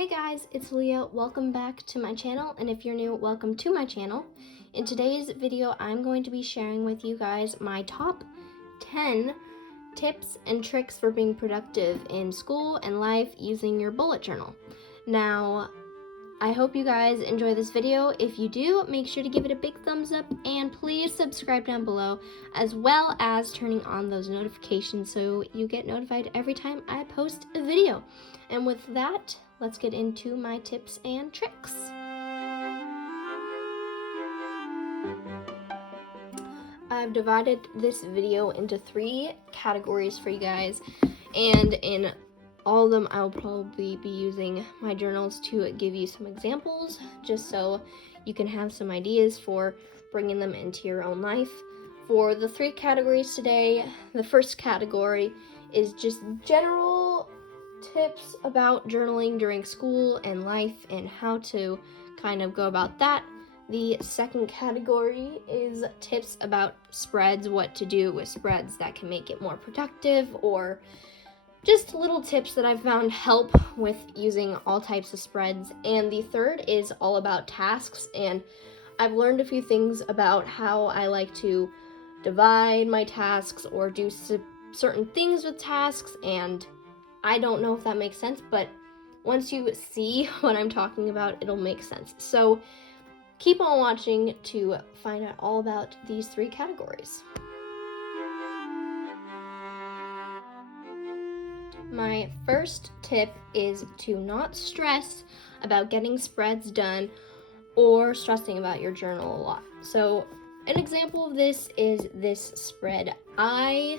Hey guys, it's Leah. Welcome back to my channel, and if you're new, welcome to my channel. In today's video, I'm going to be sharing with you guys my top 10 tips and tricks for being productive in school and life using your bullet journal. Now, I hope you guys enjoy this video. If you do, make sure to give it a big thumbs up and please subscribe down below, as well as turning on those notifications so you get notified every time I post a video. And with that, let's get into my tips and tricks. I've divided this video into 3 categories for you guys, and in all of them I'll probably be using my journals to give you some examples, just so you can have some ideas for bringing them into your own life. For the 3 categories today, the first category is just general tips about journaling during school and life and how to kind of go about that. The second category is tips about spreads, what to do with spreads that can make it more productive, or just little tips that I've found help with using all types of spreads. And the third is all about tasks, and I've learned a few things about how I like to divide my tasks or do certain things with tasks, and I don't know if that makes sense, but once you see what I'm talking about, it'll make sense. So keep on watching to find out all about these 3 categories. My first tip is to not stress about getting spreads done or stressing about your journal a lot. So an example of this is this spread. I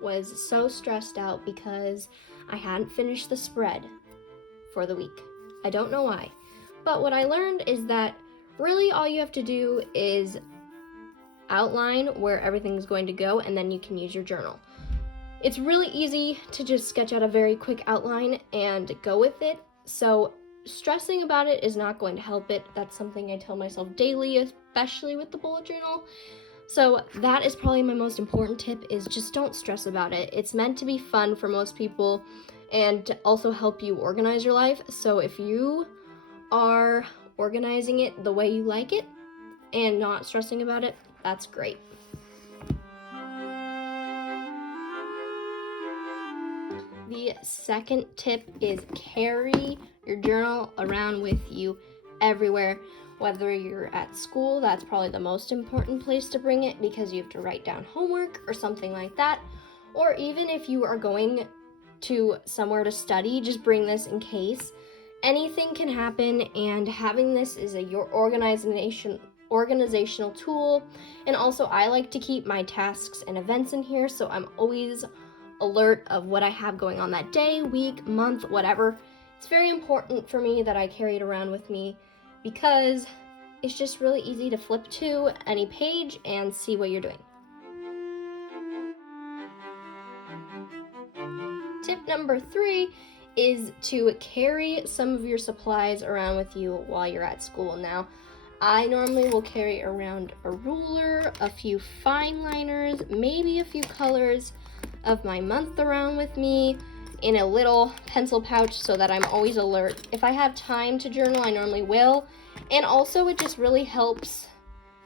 was so stressed out because I hadn't finished the spread for the week. I don't know why. But what I learned is that really all you have to do is outline where everything's going to go, and then you can use your journal. It's really easy to just sketch out a very quick outline and go with it. So stressing about it is not going to help it. That's something I tell myself daily, especially with the bullet journal. So that is probably my most important tip, is just don't stress about it. It's meant to be fun for most people and to also help you organize your life. So if you are organizing it the way you like it and not stressing about it, that's great. The second tip is carry your journal around with you everywhere. Whether you're at school, that's probably the most important place to bring it because you have to write down homework or something like that. Or even if you are going to somewhere to study, just bring this in case. Anything can happen, and having this is your organizational tool. And also, I like to keep my tasks and events in here, so I'm always alert of what I have going on that day, week, month, whatever. It's very important for me that I carry it around with me because it's just really easy to flip to any page and see what you're doing. Tip number 3 is to carry some of your supplies around with you while you're at school. Now, I normally will carry around a ruler, a few fine liners, maybe a few colors of my month around with me in a little pencil pouch so that I'm always alert. If I have time to journal, I normally will. And also it just really helps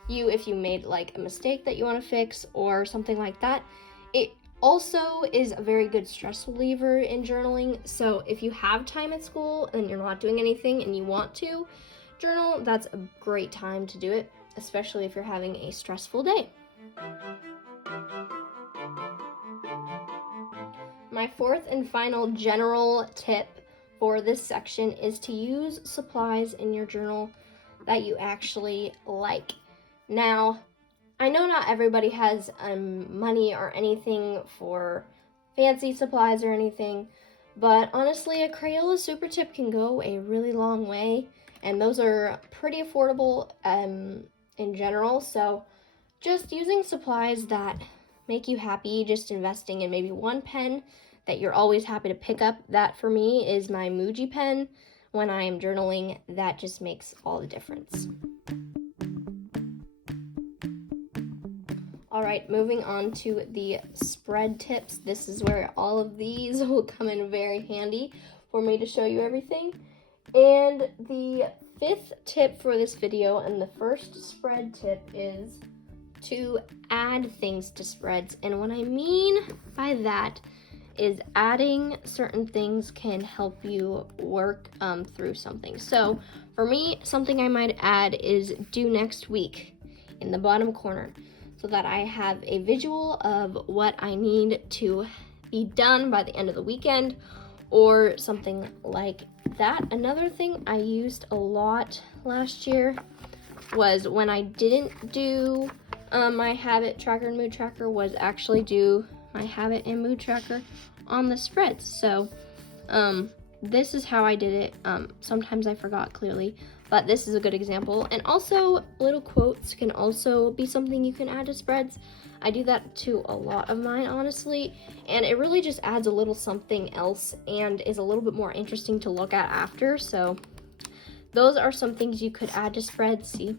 you if you made like a mistake that you want to fix or something like that. It also is a very good stress reliever in journaling. So if you have time at school and you're not doing anything and you want to journal, that's a great time to do it, especially if you're having a stressful day. My fourth and final general tip for this section is to use supplies in your journal that you actually like. Now, I know not everybody has money or anything for fancy supplies or anything, but honestly, a Crayola Super Tip can go a really long way, and those are pretty affordable in general. So just using supplies that make you happy, just investing in maybe one pen that you're always happy to pick up. That for me is my Muji pen when I am journaling. That just makes all the difference. All right, moving on to the spread tips. This is where all of these will come in very handy for me to show you everything. And the fifth tip for this video and the first spread tip is to add things to spreads. And what I mean by that is adding certain things can help you work through something. So for me, something I might add is due next week in the bottom corner, so that I have a visual of what I need to be done by the end of the weekend or something like that. Another thing I used a lot last year was when I didn't do my habit tracker and mood tracker, was actually do my habit and mood tracker on the spreads. So this is how I did it. Sometimes I forgot clearly, but this is a good example. And also, little quotes can also be something you can add to spreads. I do that to a lot of mine, honestly, and it really just adds a little something else and is a little bit more interesting to look at after. So those are some things you could add to spreads. See,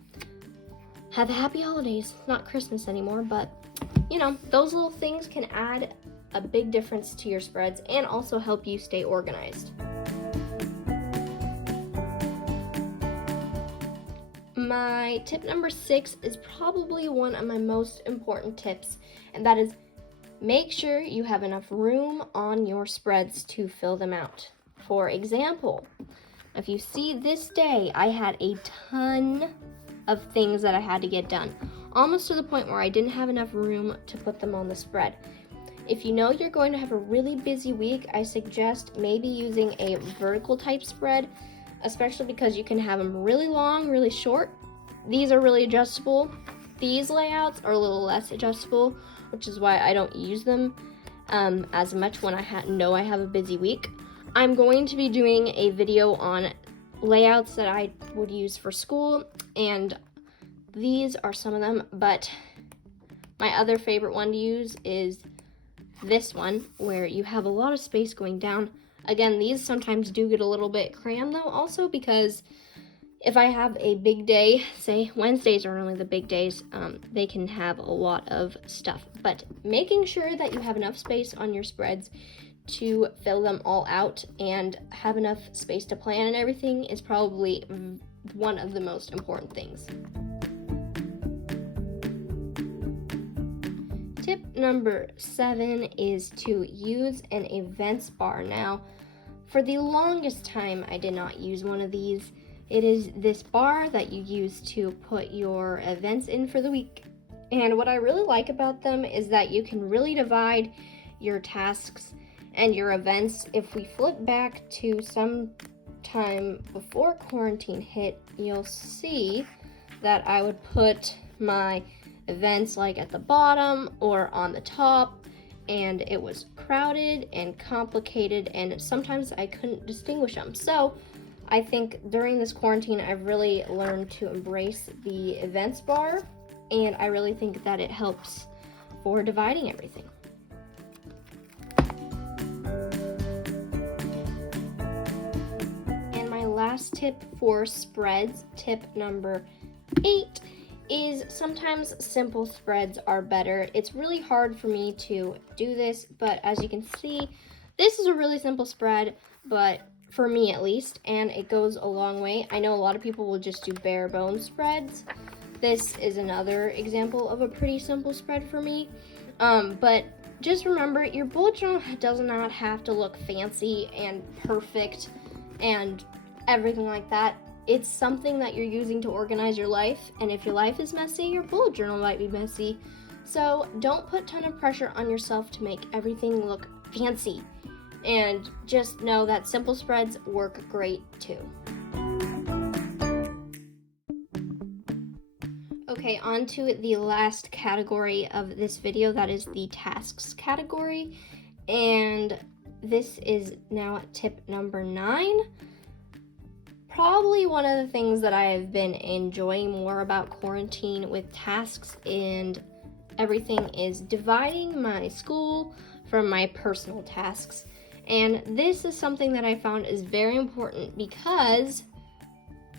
have a happy holidays. Not Christmas anymore, but you know, those little things can add a big difference to your spreads and also help you stay organized. My tip number 6 is probably one of my most important tips, and that is make sure you have enough room on your spreads to fill them out. For example, if you see this day, I had a ton of things that I had to get done, almost to the point where I didn't have enough room to put them on the spread. If you know you're going to have a really busy week, I suggest maybe using a vertical type spread, especially because you can have them really long, really short. These are really adjustable. These layouts are a little less adjustable, which is why I don't use them as much when I know I have a busy week. I'm going to be doing a video on layouts that I would use for school, and these are some of them, but my other favorite one to use is this one, where you have a lot of space going down. Again, these sometimes do get a little bit crammed though, also because if I have a big day, say Wednesdays are only the big days, they can have a lot of stuff. But making sure that you have enough space on your spreads to fill them all out and have enough space to plan and everything is probably one of the most important things. Tip number 7 is to use an events bar. Now, for the longest time, I did not use one of these. It is this bar that you use to put your events in for the week. And what I really like about them is that you can really divide your tasks and your events. If we flip back to some time before quarantine hit, you'll see that I would put my events like at the bottom or on the top, and it was crowded and complicated, and sometimes I couldn't distinguish them. So I think during this quarantine, I've really learned to embrace the events bar, and I really think that it helps for dividing everything. And my last tip for spreads, tip number 8, is sometimes simple spreads are better. It's really hard for me to do this, but as you can see, this is a really simple spread, but for me at least, and it goes a long way. I know a lot of people will just do bare bones spreads. This is another example of a pretty simple spread for me. But just remember, your bullet journal does not have to look fancy and perfect and everything like that. It's something that you're using to organize your life, and if your life is messy, your bullet journal might be messy. So don't put a ton of pressure on yourself to make everything look fancy. And just know that simple spreads work great too. Okay, on to the last category of this video, that is the tasks category. And this is now tip number 9. Probably one of the things that I have been enjoying more about quarantine with tasks and everything is dividing my school from my personal tasks. And this is something that I found is very important because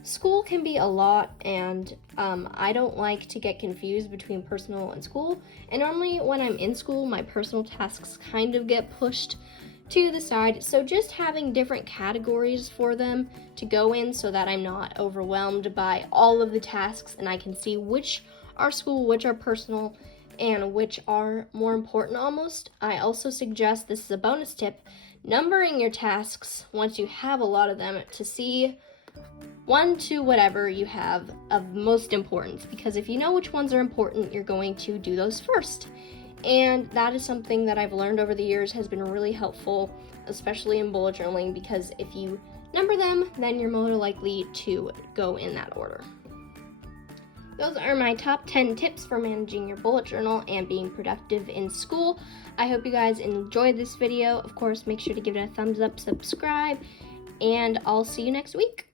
school can be a lot, and I don't like to get confused between personal and school. And normally when I'm in school, my personal tasks kind of get pushed to the side. So just having different categories for them to go in so that I'm not overwhelmed by all of the tasks and I can see which are school, which are personal, and which are more important almost. I also suggest, this is a bonus tip, numbering your tasks once you have a lot of them to see 1 to whatever you have of most importance, because if you know which ones are important, you're going to do those first. And that is something that I've learned over the years has been really helpful, especially in bullet journaling, because if you number them, then you're more likely to go in that order. Those are my top 10 tips for managing your bullet journal and being productive in school. I hope you guys enjoyed this video. Of course, make sure to give it a thumbs up, subscribe, and I'll see you next week.